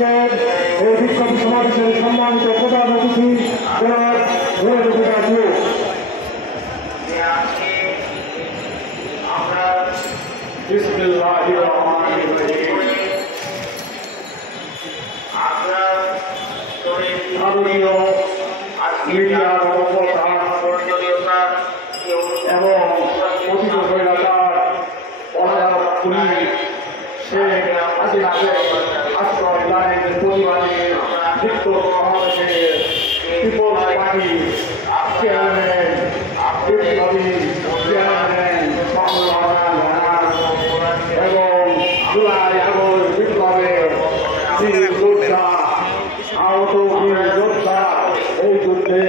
আজকের এই বিক্ষোভ সমাবেশের সম্মানিত প্রধান অতিথি এবং কথিত স্বৈরাচার শেখ হাসিনাকে আশ্রয় দানের প্রতিবাদে বিক্ষোভ সমাবেশে পিপলস পার্টি চেয়ারম্যান এবং জুলাই আগস্ট বিপ্লবে যোদ্ধা আহত যোদ্ধা এই যুদ্ধে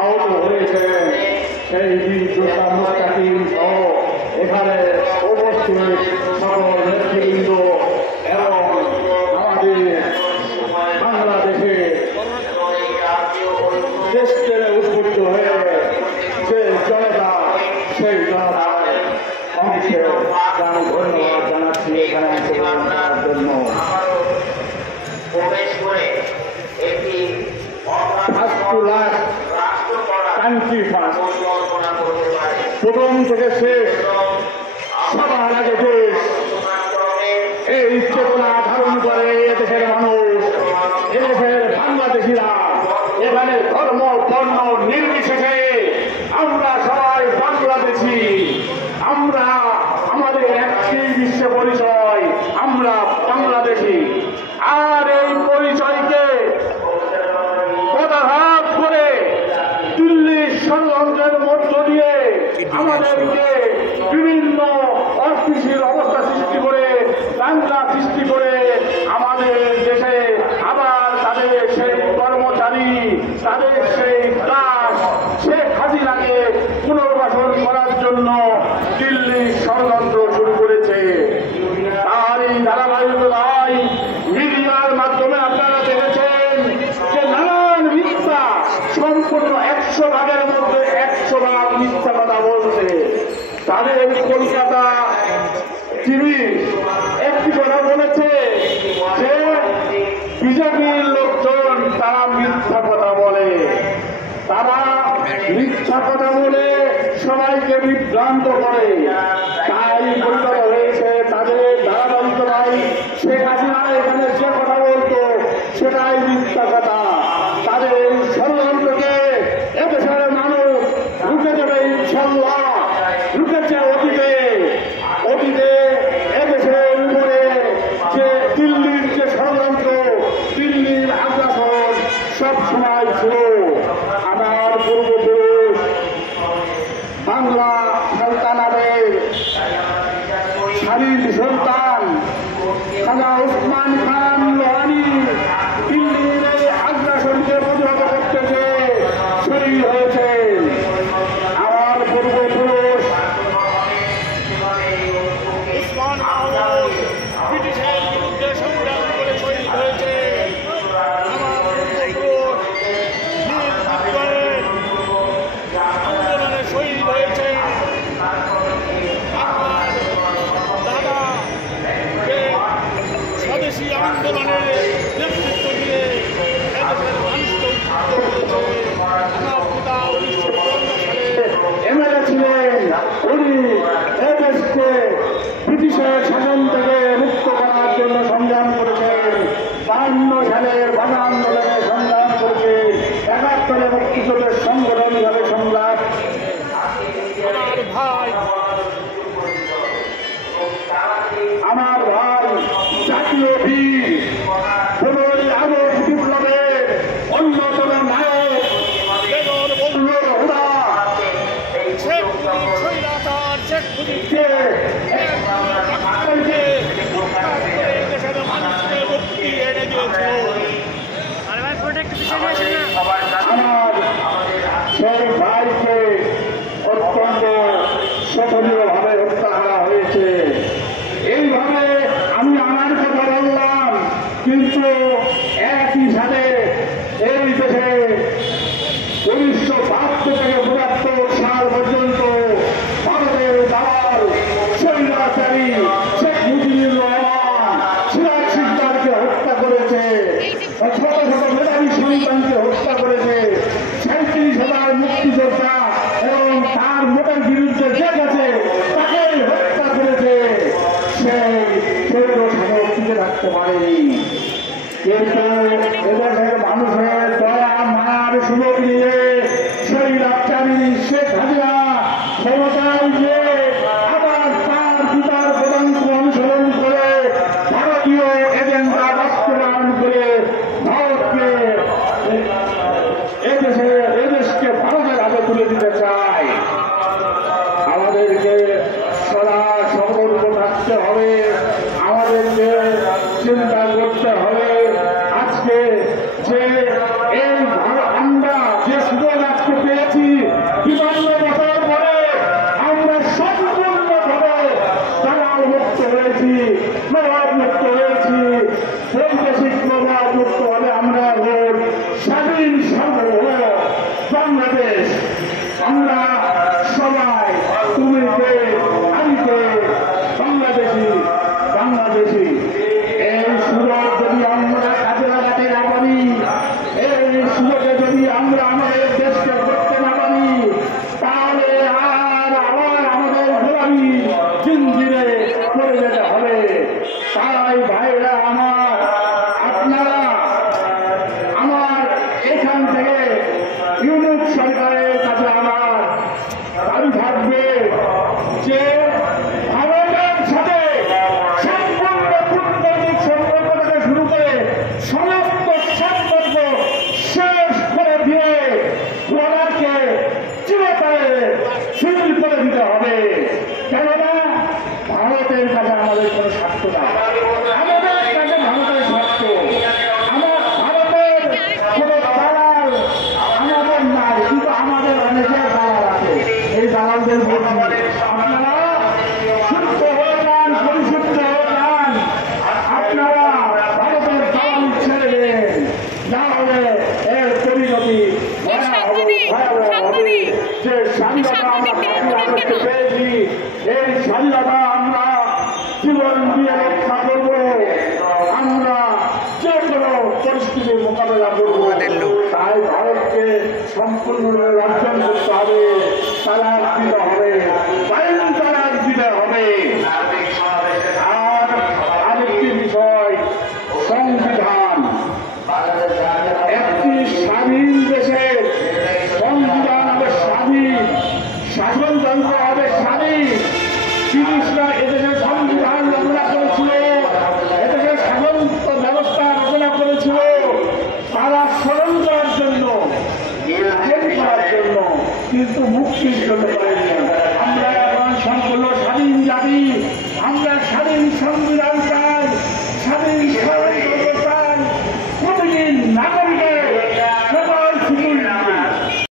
আহত হয়েছে সেই বীর যোদ্ধা মুস্তাকিম সহ এখানে উপস্থিত সকল নেতৃবৃন্দ এবং আমাদের বাংলাদেশে দেশ ছেড়ে উদ্বুদ্ধ হয়ে যে জনতা সেই জনতার অংশে আমি ধন্যবাদ জানাচ্ছি এখানে অংশগ্রহণ জন্য। প্রথম থেকে শেষ সবার আগে দেশ এই চেতনা ধারণ করে এদেশের মানুষ, এদেশের বাংলাদেশিরা, এখানে ধর্ম বর্ণ নির্বিশেষে আমরা সবাই বাংলাদেশি। আমরা আমাদের একটি বিশ্ব পরিচয়, আমরা বাংলাদেশি। আর এই পরিচয়কে পদাঘাত করে দিল্লির ষড়যন্ত্রের মধ্য দিয়ে আমাদেরকে বিভিন্ন অস্থিতিশীল অবস্থা সৃষ্টি করে, দাঙ্গা সৃষ্টি করে আমাদের দেশে আবার তাদের সেই কর্মচারী, তাদের সেই দাস শেখ হাসিনাকে পুনর্বাসন করার জন্য দিল্লি ষড়যন্ত্র শুরু করেছে। তারই ধারাবাহিকতায় মিডিয়ার মাধ্যমে আপনারা দেখেছেন যে নানান মিথ্যা, সম্পূর্ণ 100 ভাগের মধ্যে 100 ভাগ মিথ্যা কথা বলছে। তাদের কলকাতা টিভি একটি কথা বলেছে যে বিজেপির লোকজন তারা মিথ্যা কথা বলে, তারা মিথ্যা কথা বলে সবাইকে বিভ্রান্ত করে। তাই পরিবার হয়েছে তাদের ধারাবাহিকতায় শেখ হাসিনা এখানে যে কথা বলতো সেটাই মিথ্যা কথা। তাদের ষড়যন্ত্রকে এদেশের মানুষ রুখে দেবে ইনশাল্লাহ। রুখেছে অতীতে এদেশের উপরে যে দিল্লির যে ষড়যন্ত্র, দিল্লির আগ্রাসন সব সময় ছিল। আমার পূর্বপুরুষ বাংলা সালতানাতের স্বাধীন সন্তান খাজা ওসমান খান লোহানী দিল্লির এই আগ্রাসনকে প্রতিহত করতে চেয়ে শহীদ হয়েছে। আমার পূর্বপুরুষ ওসমান মাহমুদ ব্রিটিশের বিরুদ্ধে সংগ্রাম করে শহীদ হয়েছে। আমার পূর্বপুরুষ নীল বিদ্রোহের আন্দোলনে শহীদ হয়েছে। আমার দাদা যে স্বদেশী আন্দোলনের নেতৃত্ব দিয়ে এদেশের মানুষকে উদ্বুদ্ধ করেছে। আমার পিতা 1952 সালে এমএলএ ছিলেন। উনি এদেশকে ব্রিটিশের শাসন থেকে মুক্ত করার জন্য সংগ্রাম করেছেন। 52 সালের ভাষা আন্দোলনে সংগ্রাম করেছেন। 71 মুক্তিযুদ্ধের সংগঠন হিসাবে সংগ্রাম। আমার ভাই জাতীয় বীর 15ই আগস্ট বিপ্লবের অন্যতম নায়ক শেখ মুজিবকে দেশের মানুষকে মুক্তি এনে দিয়েছিল। আমার সেই ভাইকে অত্যন্ত শোচনীয়ভাবে হত্যা করা হয়েছে। এইভাবে আমি আমার কথা বললাম, কিন্তু একই সাথে এই দেশে 1972 থেকে 72 সাল পর্যন্ত ভারতের দালাল স্বৈরাচারী শেখ মুজিবুর রহমান সিরাজ শিকদারকে হত্যা করেছে। ছোট ছোট মেধাবী সন্তানকে হত্যা করেছে, 37,000 মুক্তিযোদ্ধা এবং তার মোটের বিরুদ্ধে যে গেছে তাকে হত্যা করেছে, সেই চৈর শাসক টিকে থাকতে পারেনি। কিন্তু এদেশের মানুষের দয়া মায়ার সুযোগ নিয়ে সেই রাজধানী শেখ হাসিনা ক্ষমতায় যে আবার তার পিতার পদাঙ্ক অনুসরণ করে ভারতীয় এজেন্ডা বাস্তবায়ন করে ভারতকে এদেশকে ভারতের হাতে তুলে দিতে চায়। আমাদেরকে সদা সতর্ক থাকতে হবে, আমাদেরকে চিন্তা করতে হবে। আজকে যে এই আমরা যে সুযোগ আজকে পেয়েছি, 52 বছর পরে আমরা সম্পূর্ণভাবে দালাল মুক্ত হয়েছি, প্রভাব মুক্ত হয়েছি, বৈদেশিক প্রভাব মুক্ত হলে আমরা স্বাধীন সার্বভৌম বাংলাদেশ। আমরা সবাই তুমি কে আমি কে বাংলাদেশি। এই সুযোগ যদি আমরা কাজে লাগাতে না পারি, এই সুযোগে যদি আমরা আমাদের দেশকে করতে না পারি, তাহলে আবার আমাদের গোলামি জিঞ্জিরে পড়ে যেতে হবে। তাই ভাইরা আমার, আপনারা আমার এখান থেকে ইউনিট সরকারের কাছে আমার দাবি থাকবে যে ভারতের সাথে সম্পূর্ণ কূটনৈতিক সম্পর্ক থেকে শুরু করে সমস্ত সম্পর্ক শেষ করে দিয়ে ওনাকে চিরতরে শিথিল করে দিতে হবে। কেননা ভারতের কাছে আমাদের কোনো স্বার্থ নাই, আমাদের কাছে ভারতের স্বার্থ, ভারতের কোনো দালাল আমাদের নাই, কিন্তু আমাদের অনেকের দালাল আছে। এই দালালদের ভোট আপনারা শুদ্ধ হয়ে যান, পরিশুদ্ধ হয়ে যান, আপনারা ভারতের দালাল ছেড়ে দেন, না হলে এর পরিণতি ভয়াবহ হবে। যে স্বাধীনতা আমরা পেয়েছি, এই স্বাধীনতা আমরা জীবন দিয়ে রক্ষা করব, আমরা যে কোনো পরিস্থিতির মোকাবেলা করব। তাই ভারতকে সম্পূর্ণভাবে অর্জন করতে হবে, তালাক দিতে হবে, আইন তালাক দিতে হবে। আর আরেকটি বিষয়, সংবিধান। একটি স্বাধীন দেশের সংবিধান হবে স্বাধীন, শাসনতন্ত্র হবে স্বাধীন। ব্রিটিশরা এদেশের সংবিধান রচনা করেছিল, এদেশের শাসন ব্যবস্থা রচনা করেছিল তারা স্মরণ করার জন্য, কিন্তু মুক্তির জন্য করেনি। আমরা এখন সম্পূর্ণ স্বাধীন জাতি, আমরা স্বাধীন সংবিধান